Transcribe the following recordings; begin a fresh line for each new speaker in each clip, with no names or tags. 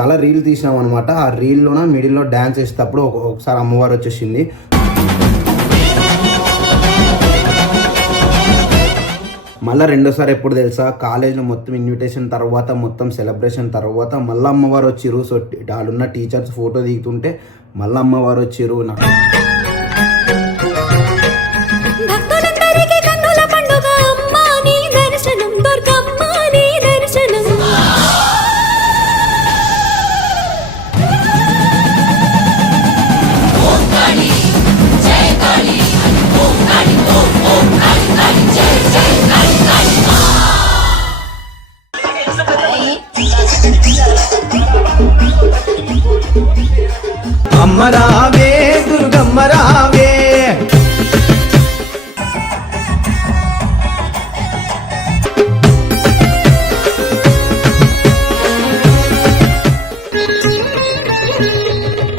చాలా రీల్ తీసినాం అనమాట ఆ రీల్లోన మిడిల్లో డ్యాన్స్ వేసేటప్పుడు ఒకసారి అమ్మవారు వచ్చేసింది. మళ్ళీ రెండోసారి ఎప్పుడు తెలుసా? కాలేజ్లో మొత్తం ఇన్విటేషన్ తర్వాత మొత్తం సెలబ్రేషన్ తర్వాత మళ్ళీ అమ్మవారు వచ్చిర్రు. సో ఆడున్న టీచర్స్ ఫోటో దిగుతుంటే మళ్ళీ అమ్మవారు వచ్చిర్రు. నాకు
రావే.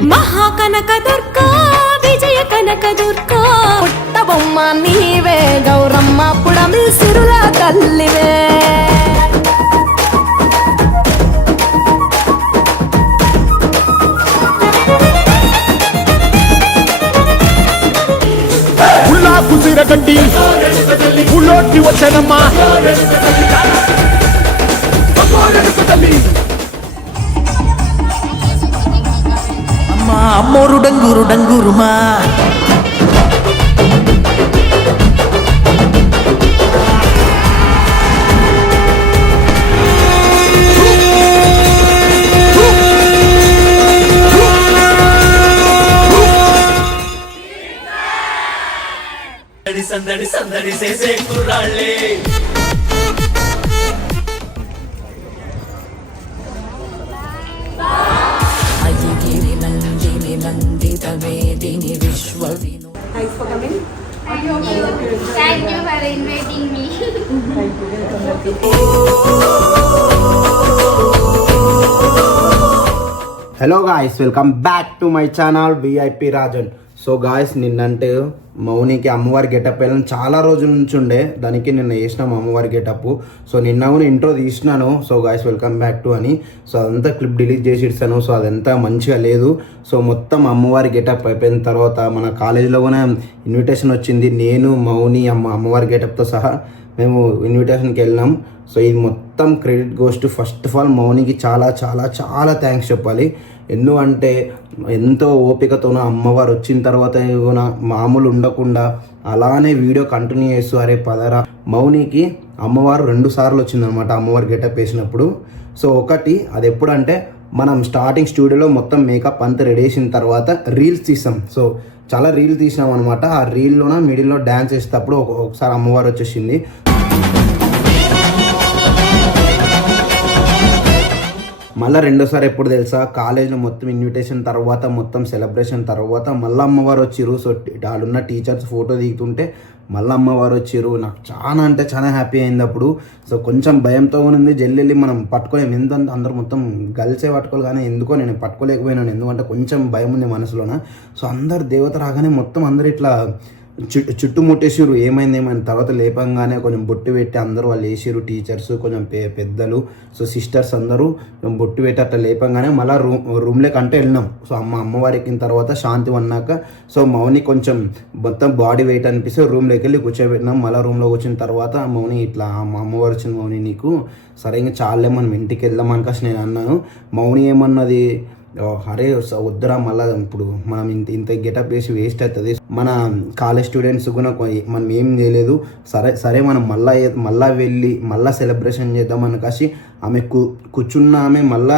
మహాకనక దుర్గా విజయ కనక దుర్గా.
పుట్టబొమ్మ నీవే గౌరమ్మ పుడమి సిరుల తల్లివే.
కుసిర ఊళ్ళోకి వచ్చానమ్మా.
అమ్మా అమ్మోరు డంగురు డంగురుమా సందడి సందడి చేసే కుర్రాళ్ళే
అయ్యగిరి నందిని నందిత వేదిని విశ్వ విను
Thank you for inviting me.
Hello guys welcome back to my channel VIP Rajan so guys నిన్నంటే మౌనికి అమ్మవారి గెటప్ వెళ్ళిన. చాలా రోజుల నుంచి ఉండే దానికి నిన్న వేసినాము అమ్మవారి గెటప్. సో నిన్న కూడా intro తీసినాను. So guys welcome back to అని సో అదంతా క్లిప్ డిలీట్ చేసి ఇస్తాను సో అదంతా మంచిగా లేదు. సో మొత్తం అమ్మవారి గెటప్ అయిపోయిన తర్వాత మన కాలేజీలో కూడా ఇన్విటేషన్ వచ్చింది. నేను మౌని అమ్మ అమ్మవారి గెటప్తో సహా మేము ఇన్విటేషన్కి వెళ్ళినాం. సో ఇది మొత్తం credit goes to first of all మౌనికి చాలా చాలా చాలా థ్యాంక్స్ చెప్పాలి. ఎందుకంటే ఎంతో ఓపికతోనో అమ్మవారు వచ్చిన తర్వాత కూడా మామూలు ఉండకుండా అలానే వీడియో కంటిన్యూ చేస్తూ అరే పదరా. మౌనికి అమ్మవారు రెండు సార్లు వచ్చిందనమాట అమ్మవారు గెటప్ వేసినప్పుడు. సో ఒకటి అది ఎప్పుడంటే మనం స్టార్టింగ్ స్టూడియోలో మొత్తం మేకప్ అంతా రెడీ చేసిన తర్వాత రీల్స్ తీసాం. సో చాలా రీల్స్ తీసినాం అనమాట ఆ రీల్లోన మిడిల్లో డ్యాన్స్ వేసేటప్పుడు ఒక- ఒకసారి అమ్మవారు వచ్చేసింది. మళ్ళీ రెండోసారి ఎప్పుడు తెలుసా? కాలేజ్లో మొత్తం ఇన్విటేషన్ తర్వాత మొత్తం సెలబ్రేషన్ తర్వాత మళ్ళీ అమ్మవారు వచ్చిర్రు. సో వాళ్ళున్న టీచర్స్ ఫోటో దిగుతుంటే మళ్ళీ అమ్మవారు వచ్చిర్రు. నాకు చాలా అంటే చాలా హ్యాపీ అయింది అప్పుడు. సో కొంచెం భయంతో ఉంది జల్లెళ్ళి మనం పట్టుకోలేము ఎందుకంటే అందరూ మొత్తం గల్సే పట్టుకోవాలి కానీ ఎందుకో నేను పట్టుకోలేకపోయినాను. ఎందుకంటే కొంచెం భయం ఉంది మనసులోన. సో అందరు దేవత రాగానే మొత్తం అందరు ఇట్లా చుట్టుముట్టేసిరు ఏమైంది ఏమైంది? తర్వాత లేపంగానే కొంచెం బొట్టు పెట్టి అందరూ వాళ్ళు వేసిరు టీచర్స్ కొంచెం పె పెద్దలు సో సిస్టర్స్ అందరూ బొట్టు పెట్టి అట్లా లేపంగానే మళ్ళీ రూమ్ రూమ్లోకి అంటే వెళ్ళినాం. సో అమ్మ అమ్మవారి ఎక్కిన తర్వాత శాంతి అన్నాక సో మౌని కొంచెం మొత్తం బాడీ వెయిట్ అనిపిస్తే రూమ్లోకి వెళ్ళి కూర్చోబెట్టినాం. మళ్ళీ రూమ్లో వచ్చిన తర్వాత మౌని ఇట్లా మా అమ్మవారు వచ్చిన మౌని నీకు. సరే ఇంకా చాలే మనం ఇంటికి వెళ్దాం అనుకోసి నేను అన్నాను. మౌని ఏమన్నది? అరే స- వద్దురా మళ్ళీ. ఇప్పుడు మనం ఇంత ఇంత గెటప్ వేసి వేస్ట్ అవుతుంది. మన కాలేజ్ స్టూడెంట్స్ కూడా మనం ఏం చేయలేదు. సరే సరే మనం మళ్ళా మళ్ళా వెళ్ళి మళ్ళా సెలబ్రేషన్ చేద్దాం అనుకాసి ఆమె కు కూర్చున్న ఆమె మళ్ళా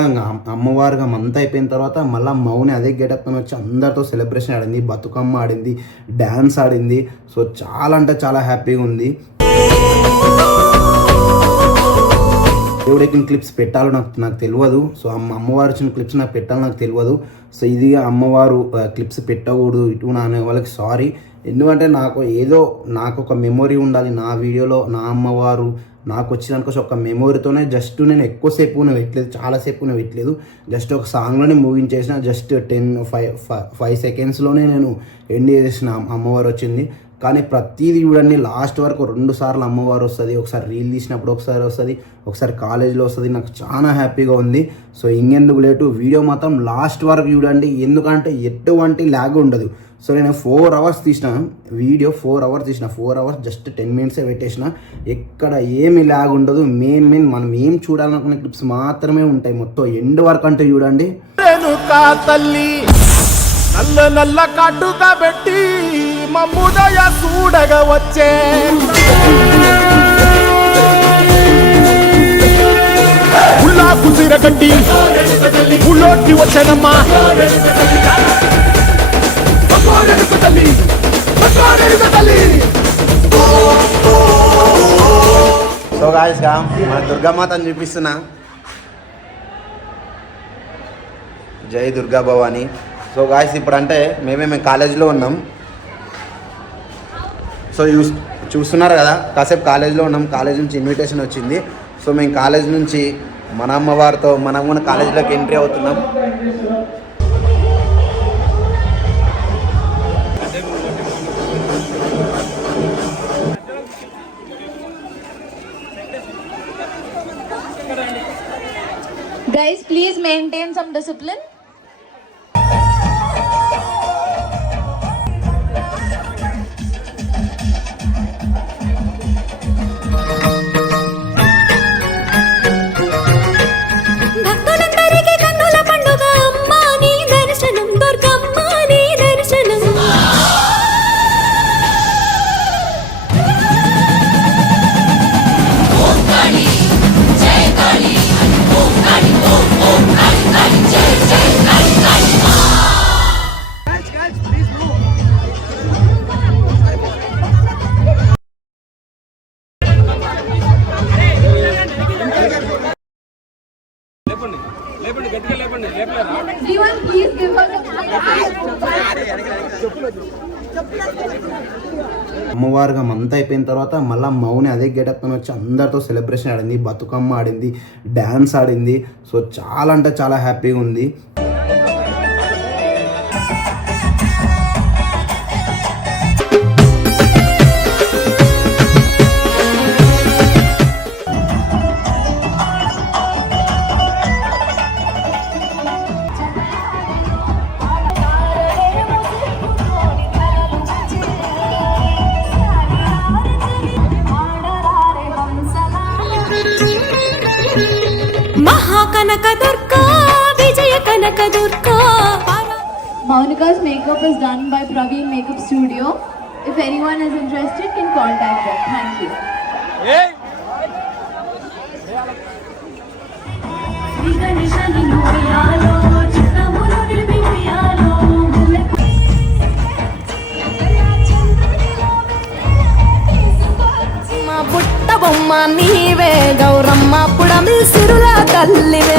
అమ్మవారుగా మంత అయిపోయిన తర్వాత మళ్ళీ మౌని అదే గెటప్ అని వచ్చి అందరితో సెలబ్రేషన్ ఆడింది. బతుకమ్మ ఆడింది డ్యాన్స్ ఆడింది. సో చాలా అంటే చాలా హ్యాపీగా ఉంది. దేవుడు ఎక్కిన క్లిప్స్ పెట్టాలో నాకు నాకు తెలియదు. సో అమ్మ అమ్మవారు చిన్న క్లిప్స్ నాకు పెట్టాలో నాకు తెలియదు. సో ఇది అమ్మవారు క్లిప్స్ పెట్టకూడదు ఇటు నా అనే వాళ్ళకి సారీ ఎందుకంటే నాకు ఏదో నాకు ఒక మెమొరీ ఉండాలి. నా వీడియోలో నా అమ్మవారు నాకు వచ్చినానికి ఒక మెమొరీతోనే జస్ట్ నేను ఎక్కువసేపు నేను పెట్టలేదు. చాలాసేపు నేను పెట్టలేదు. జస్ట్ ఒక సాంగ్లోనే ముగించేసిన జస్ట్ టెన్ ఫైవ్ ఫైవ్ సెకండ్స్లోనే నేను ఎండ్ చేసిన అమ్మవారు వచ్చింది. కానీ ప్రతిదీ చూడండి లాస్ట్ వరకు రెండు సార్లు అమ్మవారు వస్తుంది ఒకసారి రీల్ తీసినప్పుడు ఒకసారి వస్తుంది ఒకసారి కాలేజ్లో వస్తుంది నాకు చాలా హ్యాపీగా ఉంది. సో ఇంకెందుకు లేటు వీడియో మాత్రం లాస్ట్ వరకు చూడండి ఎందుకంటే ఎటువంటి ల్యాగ్ ఉండదు. సో నేను ఫోర్ అవర్స్ తీసిన వీడియో ఫోర్ అవర్స్ తీసిన ఫోర్ అవర్స్ జస్ట్ టెన్ మినిట్సే పెట్టేసిన. ఎక్కడ ఏమి ల్యాగ్ ఉండదు మెయిన్ మెయిన్ మనం ఏం చూడాలనుకునే క్లిప్స్ మాత్రమే ఉంటాయి. మొత్తం ఎండ్ వరకు అంటే చూడండి.
తల్లి నల్ల నల్ల కట్టుగా పెట్టి మమ్ముదయ చూడగా వచ్చే ఉల్లా కుసిర కట్టి ఉల్లోటి వచ్చనమ్మా తల్లి
సో గాయస్గా మన దుర్గామాతని చూపిస్తున్నా. జై దుర్గా భవాని. సో గాయస్ ఇప్పుడు అంటే మేమే మేము కాలేజీలో ఉన్నాం. సో చూస్ చూస్తున్నారు కదా కాసేపు కాలేజీలో ఉన్నాం కాలేజ్ నుంచి ఇన్విటేషన్ వచ్చింది సో మేము కాలేజ్ నుంచి మన అమ్మవారితో మనం కూడా కాలేజీలోకి ఎంట్రీ అవుతున్నాం
Guys, please maintain some discipline. Everyone, month
అమ్మవారుగా మంత అయిపోయిన తర్వాత మళ్ళీ మౌని అదే గెటప్ వచ్చి అందరితో సెలబ్రేషన్ ఆడింది బతుకమ్మ ఆడింది డ్యాన్స్ ఆడింది. సో చాలా అంటే చాలా హ్యాపీగా ఉంది.
మహాకనక దుర్గా విజయ Kanaka Durga
Mounika's makeup is done by Praveen Makeup Studio. If anyone is interested, can contact them. Thank you.
మా బుట్ట బొమ్మ నీవే గౌరమ్మ పుడమి సిరుల తల్లివే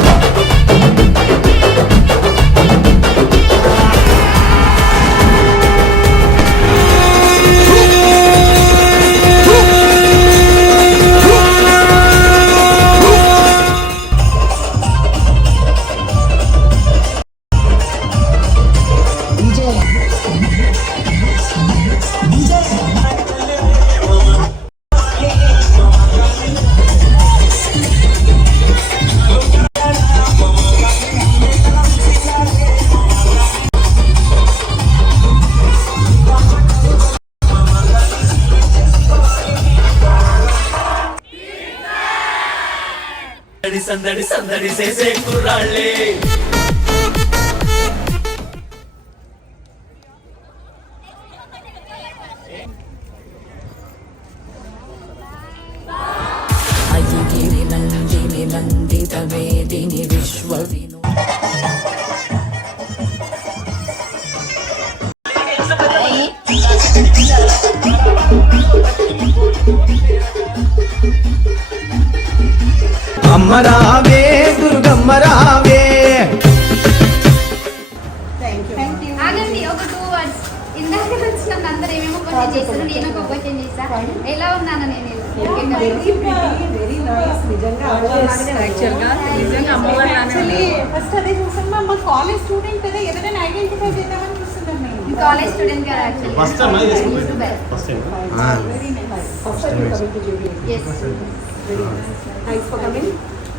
సందడి సందడి సందడి చేసే కుర్రాళ్ళే.
అమ్మ రావే దుర్గమ్మ రావే.
ఆగండి ఒక టూ వర్డ్స్ ఇందాక వచ్చిన అందరు ఏమేమో క్వశ్చన్ చేశారు నేను ఒక క్వశ్చన్ చేశా. ఎలా ఉన్నాను నేను
ఫస్ట్ అదే చూసాం మ్యామ్ మా కాలేజ్ స్టూడెంట్ కదా ఎవరైనా ఐడెంటిఫై చేద్దామని చూస్తున్నాం మేము
కాలేజ్ స్టూడెంట్ గారు
actually first time thanks for coming